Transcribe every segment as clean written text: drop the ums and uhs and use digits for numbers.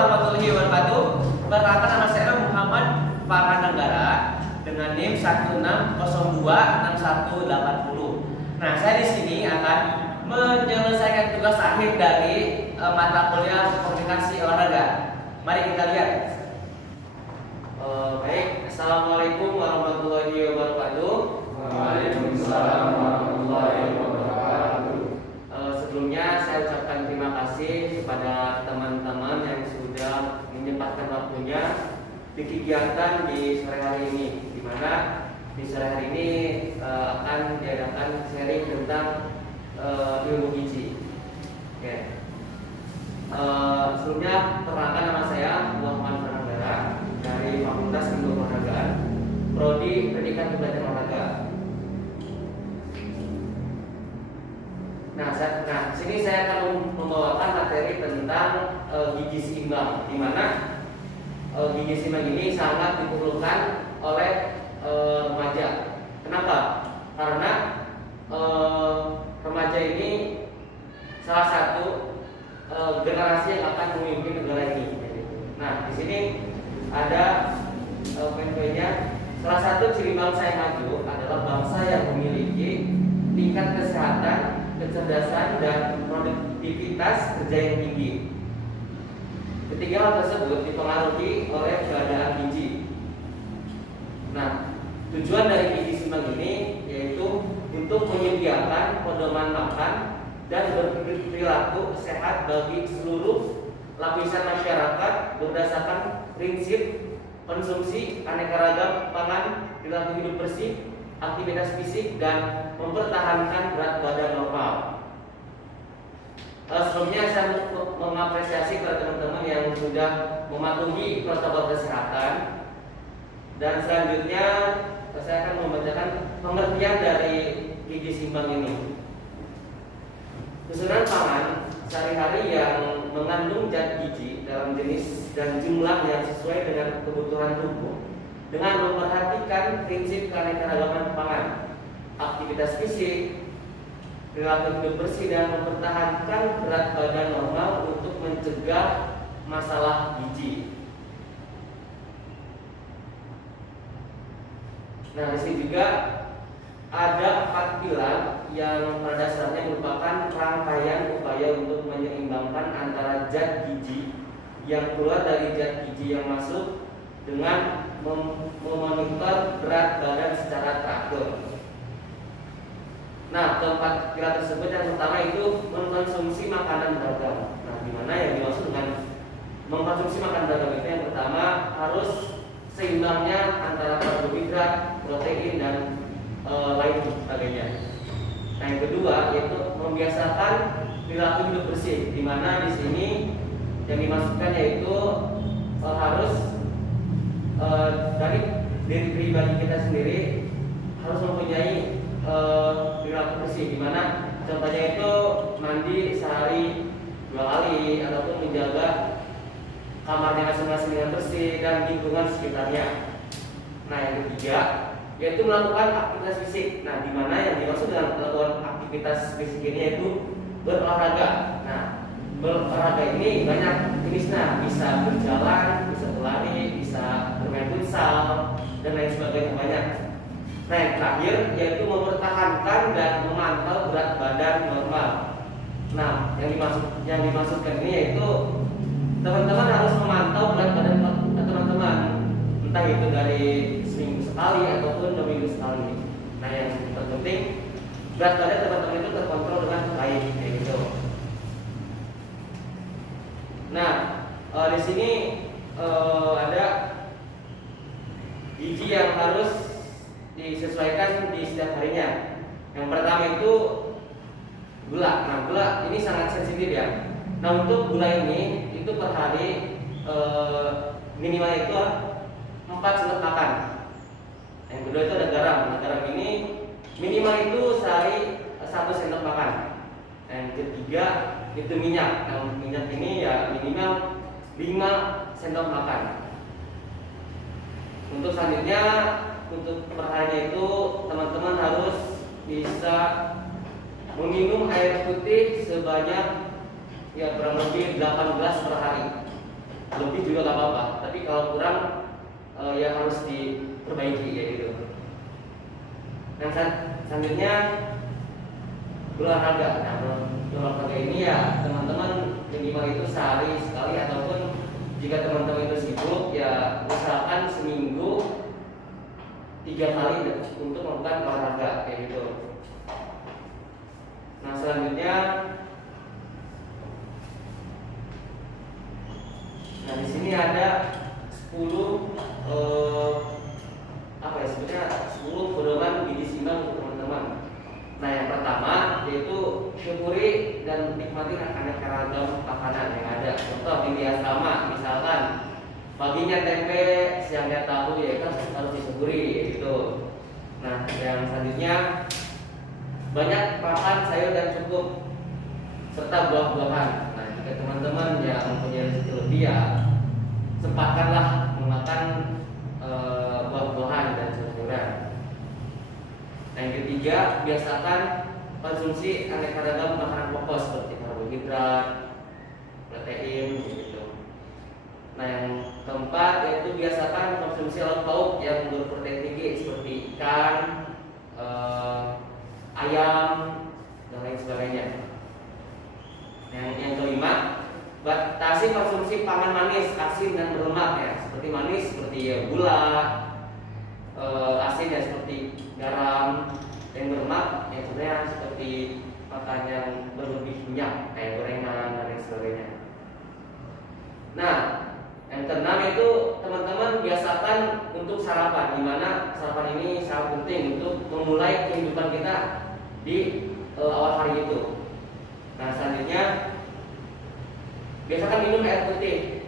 warahmatullahi wabarakatuh. Perkenalkan, nama saya Muhammad Farhan Anggara dengan NIM 16026180. Nah, saya di sini akan menyelesaikan tugas akhir dari mata kuliah komunikasi olahraga. Mari kita lihat. Baik, assalamualaikum warahmatullahi wabarakatuh. Waalaikumsalam warahmatullahi wabarakatuh. Sebelumnya saya ucapkan terima kasih kepada teman-teman yang sudah menyempatkan waktunya di kegiatan di sore hari ini, di mana di sore hari ini akan diadakan sharing tentang ilmu gizi. Oke. Sebelumnya perkenalkan, nama saya Muhammad Farhan Anggara dari Fakultas Ilmu Olahragaan, Prodi Pendidikan Kebudayaan Olahraga. Nah, sini saya akan membawakan materi tentang gizi seimbang, di mana gizi seimbang ini sangat diperlukan oleh remaja. Kenapa? Karena remaja ini salah satu generasi yang akan memimpin negara ini. Nah, di sini ada poin-poinnya. Salah satu ciri bangsa yang maju adalah bangsa yang memiliki tingkat kesehatan, kecerdasan, dan produktivitas kerja yang tinggi. Ketiga hal tersebut dipengaruhi oleh keadaan gizi. Nah, tujuan dari gizi seimbang ini yaitu untuk menyediakan pedoman makan dan berperilaku sehat bagi seluruh lapisan masyarakat berdasarkan prinsip konsumsi aneka ragam pangan, perilaku hidup bersih, aktivitas fisik, dan mempertahankan berat badan normal. Sebelumnya saya mengapresiasi kepada teman-teman yang sudah mematuhi protokol kesehatan, dan selanjutnya saya akan membacakan pengertian dari gizi seimbang ini. Susunan pangan sehari-hari yang mengandung zat gizi dalam jenis dan jumlah yang sesuai dengan kebutuhan tubuh, dengan memperhatikan prinsip keanekaragaman pangan, aktivitas fisik, perilaku hidup bersih, dan mempertahankan berat badan normal untuk mencegah masalah gizi. Nah, di sini juga ada 4 pilar yang pada dasarnya merupakan rangkaian upaya untuk menyeimbangkan antara zat gizi yang keluar dari zat gizi yang masuk dengan memonitor berat badan secara teratur. Nah, keempat pilar tersebut, yang pertama itu mengkonsumsi makanan beragam. Nah, di mana yang dimaksud dengan mengkonsumsi makanan beragam itu, yang pertama harus seimbangnya antara karbohidrat, protein, dan lain sebagainya. Nah, yang kedua yaitu membiasakan perilaku hidup bersih, di mana di sini yang dimaksudkan yaitu harus dari diri pribadi kita sendiri harus mempunyai perilaku bersih, di mana contohnya itu mandi sehari 2 kali, ataupun menjaga kamarnya masing-masing dengan bersih dan lingkungan sekitarnya. Nah, yang ketiga yaitu melakukan aktivitas fisik. Nah, di mana yang dimaksud dengan melakukan aktivitas fisik ini yaitu berolahraga. Nah, berolahraga ini banyak jenisnya, bisa berjalan, bisa berlari, bisa bermain futsal, dan lain sebagainya, banyak. Nah, yang terakhir yaitu mempertahankan dan memantau berat badan normal. Nah, yang dimaksudkan ini yaitu teman-teman harus memantau berat badan teman-teman, entah itu dari seminggu sekali ataupun 2 minggu sekali. Nah, yang terpenting berat badan teman-teman itu terkontrol dengan baik, kayak gitu. Nah, di sini ada gizi yang harus disesuaikan di setiap harinya. Yang pertama itu gula. Nah, gula ini sangat sensitif ya. Nah, untuk gula ini itu per hari minimal itu 4 sendok makan. Yang kedua itu ada garam. Nah, garam ini minimal itu sehari 1 sendok makan. Yang ketiga itu minyak. Nah, minyak ini ya minimal 5 sendok makan. Untuk selanjutnya, untuk perharinya itu teman-teman harus bisa meminum air putih sebanyak ya kurang lebih 8 gelas per hari. lebih juga nggak apa-apa, tapi kalau kurang ya harus diperbaiki ya gitu. Nah selanjutnya olahraga. Nah olahraga ini ya teman-teman minimal itu sehari sekali, ataupun jika teman-teman itu sibuk ya usahakan seminggu 3 kali untuk melakukan olahraga kayak gitu. Nah selanjutnya, nah di sini ada 10 apa ya sebetulnya 10 pedoman gizi seimbang untuk teman-teman. Nah yang pertama yaitu syukuri dan nikmati aneka ragam makanan yang ada. Contoh di asrama misalkan paginya tempe, siangnya tahu, ya kan harus disyukuri gitu. Nah yang selanjutnya banyak makan sayur dan cukup serta buah-buahan. Nah jika teman-teman yang mempunyai rezeki lebih ya sempatkanlah memakan buah-buahan dan sayuran. Nah yang ketiga, biasakan konsumsi aneka ragam makanan pokok seperti karbohidrat, protein gitu. Nah yang keempat yaitu biasakan konsumsi lauk pauk yang berprotein tinggi seperti ikan, ayam dan lain sebagainya. Yang kelima, batasi konsumsi pangan manis, asin dan berlemak ya, seperti manis seperti ya gula, asin ya seperti garam, dan berlemak yang sebenarnya seperti makan yang berlebih minyak kayak gorengan dan lain sebagainya. Nah yang keenam itu teman-teman biasakan untuk sarapan, di mana sarapan ini sangat penting untuk memulai kehidupan kita di awal hari itu. Nah selanjutnya, biasakan minum air putih,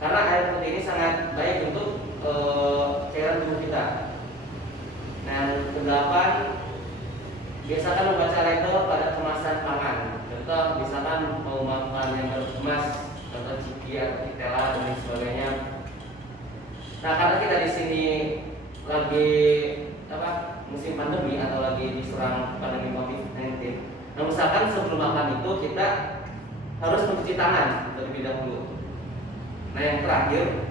karena air putih ini sangat baik untuk cairan tubuh kita. Nah yang kedelapan, biasakan membaca label pada kemasan pangan. Contoh misalkan mau makan yang berkemas, contoh ciki atau titela dan lain sebagainya. Nah karena kita di sini lagi musim pandemi atau lagi diserang pandemi COVID-19, nah misalkan sebelum makan itu kita harus mencuci tangan terlebih dahulu. Nah yang terakhir,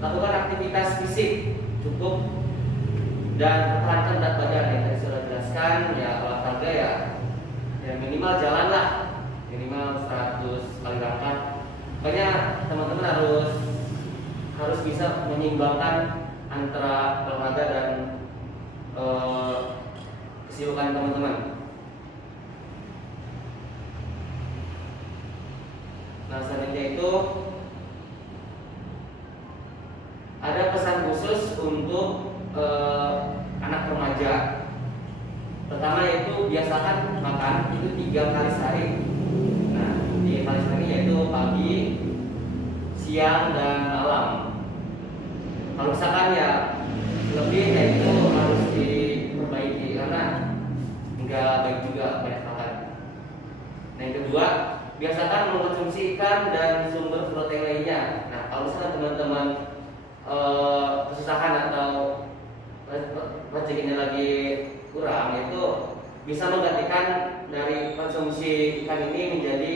lakukan aktivitas fisik cukup dan pertahankan berat badan yang tadi sudah jelaskan. Ya olahraga ya minimal jalan lah, minimal 100 kali langkah. Makanya teman-teman harus bisa menyeimbangkan antara olahraga dan kesibukan teman-teman. Nah selanjutnya itu ada pesan khusus untuk anak remaja. Pertama yaitu biasakan makan itu 3 kali sehari. Nah 3 kali sehari yaitu pagi, siang dan malam. Kalau misalkan ya lebih yaitu harus diperbaiki karena enggak baik juga banyak makan. Nah yang kedua, biasakan mengkonsumsi ikan dan sumber protein lainnya. Nah kalau misalnya teman-teman kesusahan atau rezekinya lagi kurang, itu bisa menggantikan dari konsumsi ikan ini menjadi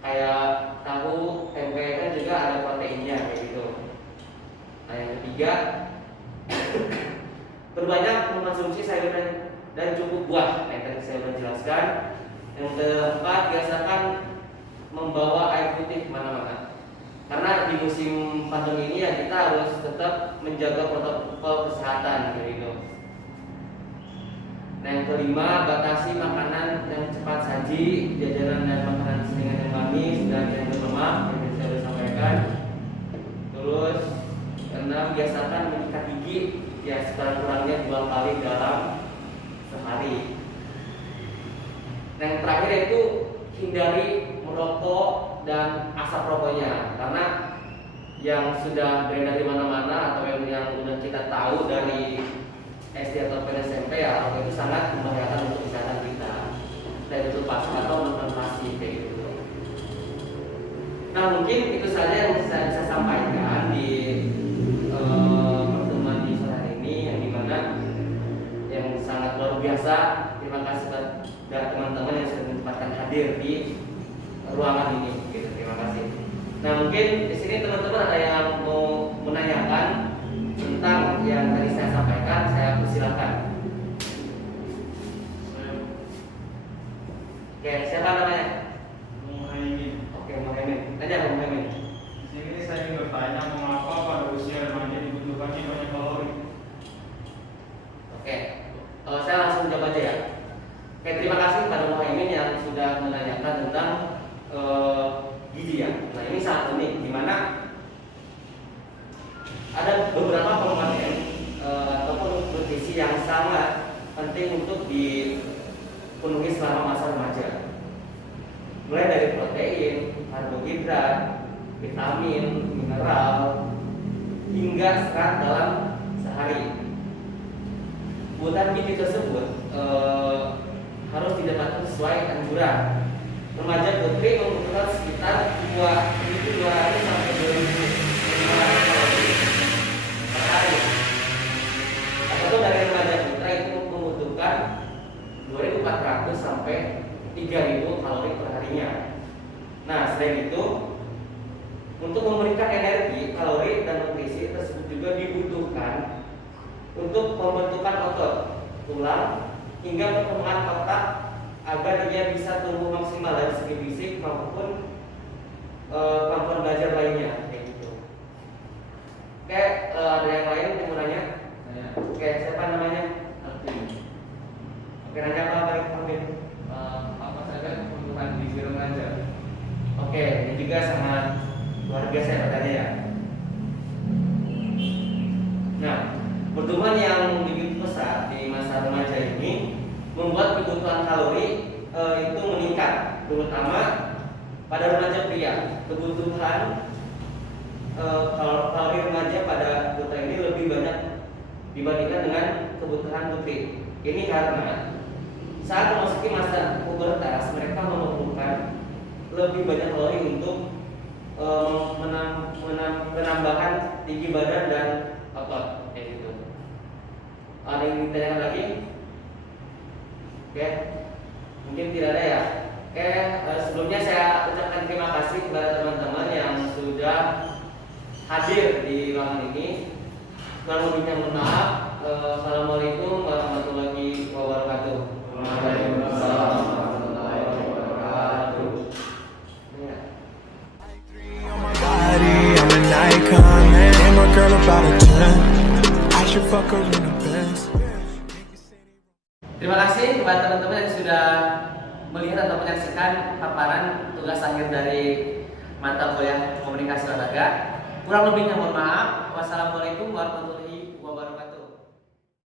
kayak tahu, tempe kan juga ada proteinnya kayak gitu. Nah yang ketiga, berbanyak mengkonsumsi sayur dan cukup buah. Nah yang tadi saya sudah jelaskan. Yang keempat, biasakan membawa air putih kemana-mana. Karena di musim pandemi ini ya kita harus tetap menjaga protokol kesehatan gitu. Nah yang kelima, batasi makanan yang cepat saji, jajanan dan makanan selingan yang manis dan yang berlemak yang saya sudah sampaikan. Terus keenam, biasakan menyikat gigi ya sekurang-kurangnya 2 kali dalam sehari. Nah yang terakhir yaitu hindari merokok dan asap rokoknya, karena yang sudah beredar di mana-mana atau yang sudah kita tahu dari SD atau SMP ya, rokok itu sangat membahayakan untuk kesehatan kita, dan itu pasti atau non-farmasi kayak gitu. Nah mungkin itu saja yang bisa sampaikan di pertemuan di sore hari ini, yang dimana yang sangat luar biasa. Terima kasih buat teman-teman yang sudah menyempatkan hadir di ruangan ini. Gitu. Terima kasih. Nah, mungkin di sini teman-teman ada yang mau menanyakan tentang yang tadi saya sampaikan, saya persilakan. Oke, siapa namanya? Muhaimin. Oke, Muhaimin. Tanya Muhaimin. Di sini saya ingin bertanya mengapa pada usia remaja dibutuhkannya banyak kalori? Oke, saya langsung jawab aja ya. Oke, terima kasih kepada Muhaimin yang sudah menanyakan tentang gizi ya. Nah, ini sangat unik, di mana ada beberapa komponen ataupun nutrisi yang sangat penting untuk dipenuhi selama masa remaja. Mulai dari protein, karbohidrat, vitamin, mineral, hingga serat dalam sehari. Kebutuhan gizi tersebut harus didapatkan sesuai anjuran. Remaja putri membutuhkan sekitar 2.200 sampai 2.500 kalori per hari. Atau dari remaja putra itu membutuhkan 2.400 sampai 3.000 kalori per harinya. Nah, selain itu, untuk memberikan energi, kalori dan nutrisi tersebut juga dibutuhkan untuk pembentukan otot, tulang, hingga perkembangan otak agar dia bisa tumbuh maksimal dari segi fisik maupun kemampuan belajar lainnya, kayak gitu. Oke, ada yang lain yang mau nanya? Oke, siapa namanya? Alvin. Oke, nanya apa Pak Alvin? Apa saja kebutuhan gizi remaja? Oke, ini juga sangat luar biasa ya pertanyaan ya. Nah, pertumbuhan yang begitu pesat di masa remaja ini membuat kebutuhan kalori itu meningkat, terutama pada remaja pria. Kebutuhan kalori remaja pada putra ini lebih banyak dibandingkan dengan kebutuhan putri. Ini karena saat memasuki masa pubertas mereka memerlukan lebih banyak kalori untuk penambahan tinggi badan dan otot, kayak gitu. Ada yang ditanyakan lagi? Oke, mungkin tidak ada ya. Oke, sebelumnya saya ucapkan terima kasih kepada teman-teman yang sudah hadir di ruangan ini. Kurang lebihnya mohon maaf. Assalamualaikum warahmatullahi wabarakatuh. Waalaikumsalam warahmatullahi wabarakatuh. Ya. I'm an icon, man. And my girl about a 10. I should fuck her in the Benz. Terima kasih kepada teman-teman yang sudah melihat atau menyaksikan paparan tugas akhir dari mata kuliah komunikasi olahraga. Kurang lebihnya mohon maaf. Wassalamualaikum warahmatullahi wabarakatuh.